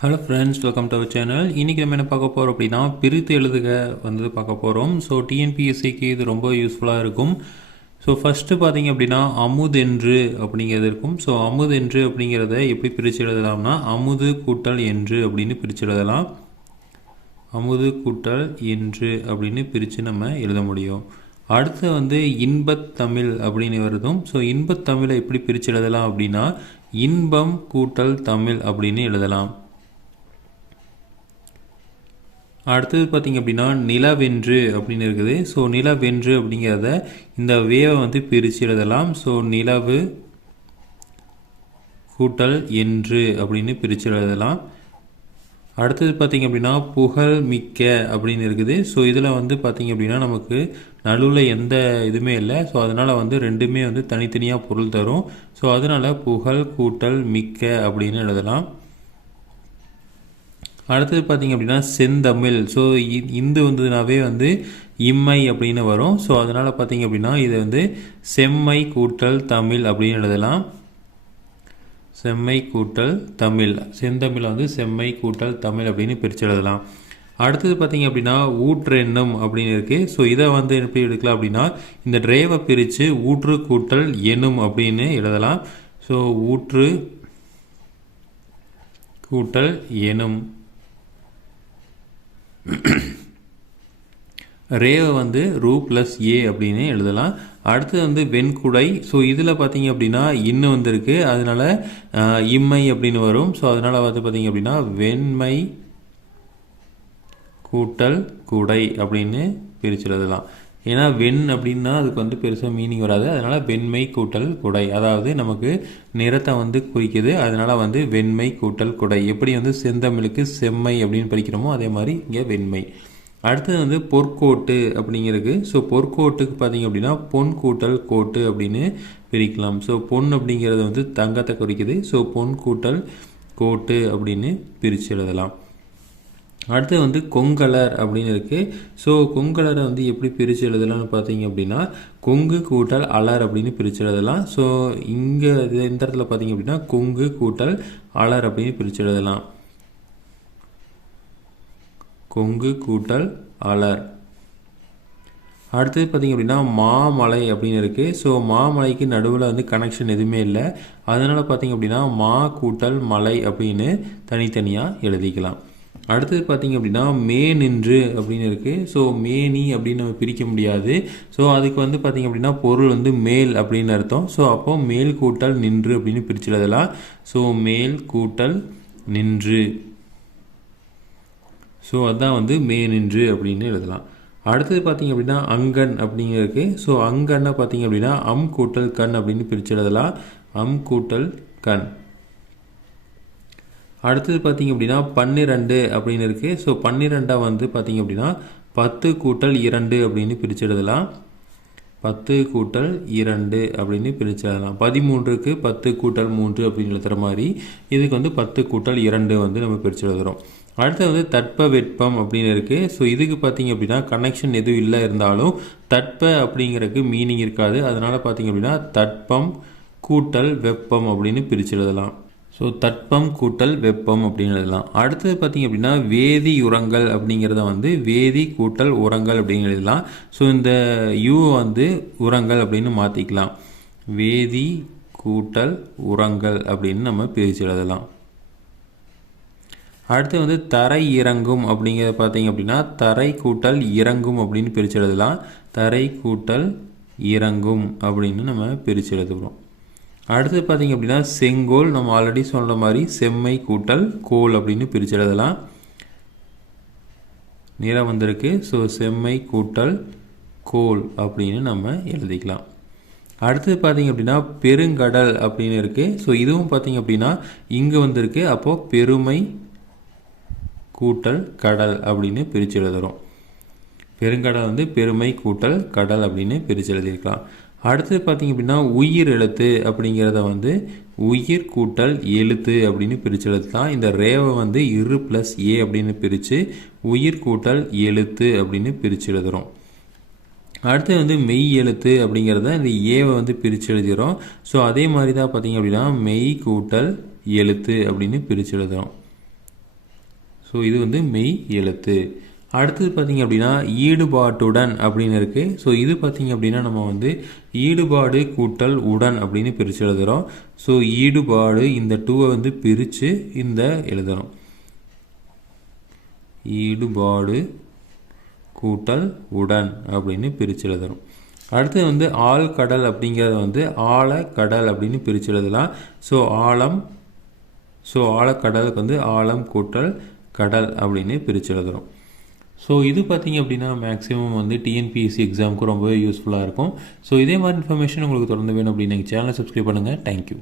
Hello friends, welcome to our channel. இன்றைக்கி நம்ம என்ன பார்க்க போகிறோம் அப்படின்னா, பிரித்து எழுதுக வந்து பார்க்க போகிறோம். ஸோ டிஎன்பிஎஸ்சிக்கு இது ரொம்ப யூஸ்ஃபுல்லாக இருக்கும். ஸோ ஃபஸ்ட்டு பார்த்தீங்க அப்படின்னா அமுதென்று அப்படிங்கிறது இருக்கும். ஸோ அமுதென்று அப்படிங்கிறத எப்படி பிரித்து எழுதலாம்னா, அமுது கூட்டல் என்று அப்படின்னு பிரித்து எழுதலாம். அமுது கூட்டல் என்று அப்படின்னு பிரித்து நம்ம எழுத முடியும். அடுத்து வந்து இன்பத்தமிழ் அப்படின்னு வருதும். ஸோ இன்பத்தமிழை எப்படி பிரித்து எழுதலாம் அப்படின்னா, இன்பம் கூட்டல் தமிழ் அப்படின்னு எழுதலாம். அடுத்தது பார்த்திங்க அப்படின்னா நிலவென்று அப்படின்னு இருக்குது. ஸோ நிலவென்று அப்படிங்கிறத இந்த வேவை வந்து பிரித்து எழுதலாம். ஸோ நிலவு கூட்டல் என்று அப்படின்னு பிரித்து எழுதலாம். அடுத்தது பார்த்திங்க அப்படின்னா புகழ் மிக்க அப்படின்னு இருக்குது. ஸோ இதில் வந்து பார்த்திங்க அப்படின்னா நமக்கு நடுவில் எந்த இதுவுமே இல்லை. ஸோ அதனால் வந்து ரெண்டுமே வந்து தனித்தனியாக பொருள் தரும். ஸோ அதனால் புகழ் கூட்டல் மிக்க அப்படின்னு எழுதலாம். அடுத்தது பார்த்திங்க அப்படின்னா செந்தமிழ். ஸோ இந்து வந்ததுனாவே வந்து இம்மை அப்படின்னு வரும். ஸோ அதனால் பார்த்திங்க அப்படின்னா இதை வந்து செம்மை கூட்டல் தமிழ் அப்படின்னு எழுதலாம். செம்மை கூட்டல் தமிழ், செந்தமிழ் வந்து செம்மை கூட்டல் தமிழ் அப்படின்னு பிரித்து எழுதலாம். அடுத்தது பார்த்திங்க அப்படின்னா ஊற்றெண்ணும் அப்படின்னு இருக்குது. ஸோ இதை வந்து எப்படி எடுக்கலாம் அப்படின்னா, இந்த ட்ரேவை பிரித்து ஊற்று கூட்டல் எண்ணும் அப்படின்னு எழுதலாம். ஸோ ஊற்று கூட்டல் எனும். ரேவை வந்து ரூ ப்ளஸ் ஏ அப்படின்னு எழுதலாம். அடுத்தது வந்து வெண்குடை. ஸோ இதில் பார்த்தீங்க அப்படின்னா இன்னும் வந்திருக்கு, அதனால இம்மை அப்படின்னு வரும். ஸோ அதனால் வந்து பார்த்தீங்க அப்படின்னா வெண்மை கூட்டல் குடை அப்படின்னு பிரித்து எழுதலாம். ஏன்னா வெண் அப்படின்னா அதுக்கு வந்து பெருசாக மீனிங் வராது. அதனால் வெண்மை கூட்டல் குடை, அதாவது நமக்கு நிறத்தை வந்து குறிக்குது. அதனால் வந்து வெண்மை கூட்டல் குடை. எப்படி வந்து செந்தமிழுக்கு செம்மை அப்படின்னு படிக்கிறோமோ அதே மாதிரி இங்கே வெண்மை. அடுத்தது வந்து பொற்கோட்டு அப்படிங்கிறது. ஸோ பொற்கோட்டுக்கு பார்த்தீங்க அப்படின்னா பொன் கூட்டல் கோட்டு அப்படின்னு பிரிக்கலாம். ஸோ பொன் அப்படிங்கிறது வந்து தங்கத்தை குறிக்குது. ஸோ பொன் கூட்டல் கோட்டு அப்படின்னு பிரித்து எழுதலாம். அடுத்து வந்து கொங்கலர் அப்படின்னு இருக்குது. ஸோ கொங்கலரை வந்து எப்படி பிரித்து எழுதலாம்னு பார்த்தீங்க அப்படின்னா, கொங்கு கூட்டல் அலர் அப்படின்னு பிரித்து எழுதலாம். ஸோ இங்கே இந்த இடத்துல பார்த்தீங்க அப்படின்னா கொங்கு கூட்டல் அலர் அப்படின்னு பிரித்து எழுதலாம். கொங்கு கூட்டல் அலர். அடுத்தது பார்த்திங்க அப்படின்னா மாமலை அப்படின்னு இருக்குது. ஸோ மாமலைக்கு நடுவில் வந்து கனெக்ஷன் எதுவுமே இல்லை. அதனால் பார்த்திங்க அப்படின்னா மா கூட்டல் மலை அப்படின்னு தனித்தனியாக எழுதிக்கலாம். அடுத்தது பார்த்திங்க அப்படின்னா மே நின்று அப்படின்னு இருக்குது. ஸோ மேனி அப்படின்னு நம்ம பிரிக்க முடியாது. ஸோ அதுக்கு வந்து பார்த்திங்க அப்படின்னா பொருள் வந்து மேல் அப்படின்னு அர்த்தம். ஸோ அப்போது மேல் கூட்டல் நின்று அப்படின்னு பிரித்து எழுதலாம். ஸோ மேல் கூட்டல் நின்று. ஸோ அதுதான் வந்து மே நின்று அப்படின்னு எழுதலாம். அடுத்தது பார்த்திங்க அப்படின்னா அங்கன் அப்படிங்கிறதுக்கு. ஸோ அங்கன்னா பார்த்திங்க அப்படின்னா அம் கூட்டல் கண் அப்படின்னு பிரித்து எழுதலாம். அம் கூட்டல் கண். அடுத்தது பார்த்திங்க அப்படின்னா 12 அப்படின்னு இருக்குது. ஸோ 12 வந்து பார்த்திங்க அப்படின்னா 10 கூட்டல் 2 அப்படின்னு பிரித்து எழுதலாம். 10 கூட்டல் 2 அப்படின்னு பிரித்து எழுதலாம். 13க்கு 10 கூட்டல் 3 அப்படின்னு எழுதுகிற மாதிரி இதுக்கு வந்து 10 கூட்டல் 2 வந்து நம்ம பிரித்து எழுதுகிறோம். அடுத்து வந்து தட்ப வெப்பம் அப்படின்னு இருக்குது. ஸோ இதுக்கு பார்த்திங்க அப்படின்னா கனெக்ஷன் எதுவும் இல்லை, இருந்தாலும் தட்ப அப்படிங்கிறதுக்கு மீனிங் இருக்காது. அதனால் பார்த்திங்க அப்படின்னா தட்பம் கூட்டல் வெப்பம் அப்படின்னு பிரித்து எழுதலாம். ஸோ தட்பம் கூட்டல் வெப்பம் அப்படின்னு எழுதலாம். அடுத்தது பார்த்திங்க அப்படின்னா வேதி உரங்கள் அப்படிங்கிறத வந்து வேதி கூட்டல் உரங்கள் அப்படின்னு எழுதலாம். ஸோ இந்த யூ வந்து உரங்கள் அப்படின்னு மாற்றிக்கலாம். வேதி கூட்டல் உரங்கள் அப்படின்னு நம்ம பிரித்து எழுதலாம். அடுத்து வந்து தரை இறங்கும் அப்படிங்கிறத பார்த்திங்க அப்படின்னா தரை கூட்டல் இறங்கும் அப்படின்னு பிரித்து எழுதலாம். தரை கூட்டல் இறங்கும் அப்படின்னு நம்ம பிரித்து எழுதுகிறோம். அடுத்து பார்த்திங்க அப்படின்னா செங்கோல். நம்ம ஆல்ரெடி சொன்ன மாதிரி செம்மை கூட்டல் கோல் அப்படின்னு பிரித்து எழுதலாம். நிறம் வந்திருக்கு. ஸோ செம்மை கூட்டல் கோல் அப்படின்னு நம்ம எழுதிக்கலாம். அடுத்தது பார்த்திங்க அப்படின்னா பெருங்கடல் அப்படின்னு இருக்குது. ஸோ இதுவும் பார்த்திங்க அப்படின்னா இங்கே வந்திருக்கு. அப்போது பெருமை கூட்டல் கடல் அப்படின்னு பிரித்து எழுதுகிறோம். பெருங்கடல் வந்து பெருமை கூட்டல் கடல் அப்படின்னு பிரித்து எழுதியிருக்கலாம். அடுத்து பார்த்திங்க அப்படின்னா உயிர் எழுத்து அப்படிங்கிறத வந்து உயிர் கூட்டல் எழுத்து அப்படின்னு பிரித்து எழுதலாம். இந்த ரேவை வந்து இரு ப்ளஸ் ஏ அப்படின்னு பிரித்து உயிர் கூட்டல் எழுத்து அப்படின்னு பிரித்து எழுதுகிறோம். அடுத்து வந்து மெய் எழுத்து அப்படிங்கிறத இந்த ஏவை வந்து பிரித்து எழுதுகிறோம். ஸோ அதே மாதிரி தான் பார்த்திங்க அப்படின்னா மெய் கூட்டல் எழுத்து அப்படின்னு பிரித்து எழுதுகிறோம். ஸோ இது வந்து மெய் எழுத்து. அடுத்தது பார்த்திங்க அப்படின்னா ஈடுபாட்டுடன் அப்படின்னு இருக்குது. ஸோ இது பார்த்திங்க அப்படின்னா நம்ம வந்து ஈடுபாடு கூட்டல் உடன் அப்படின்னு பிரித்து எழுதுகிறோம். ஸோ ஈடுபாடு இந்த டூவை வந்து பிரித்து இந்த எழுதுகிறோம். ஈடுபாடு கூட்டல் உடன் அப்படின்னு பிரித்து எழுதுகிறோம். அடுத்து வந்து ஆழ்கடல் அப்படிங்கிறத வந்து ஆழக்கடல் அப்படின்னு பிரித்து எழுதலாம். ஸோ ஆழம், ஸோ ஆழக்கடலுக்கு வந்து ஆழம் கூட்டல் கடல் அப்படின்னு பிரித்து எழுதுகிறோம். ஸோ இது பார்த்திங்க அப்படின்னா மேக்ஸிமம் வந்து டிஎன்பிஎஸ்சி எக்ஸாமுக்கு ரொம்பவே யூஸ்ஃபுல்லாக இருக்கும். ஸோ இதே மாதிரி இன்ஃபர்மேஷன் உங்களுக்கு தொடர்ந்து வேணும் அப்படின்னு எங்கள் சேனலை சப்ஸ்கிரைப் பண்ணுங்கள். தேங்க்யூ.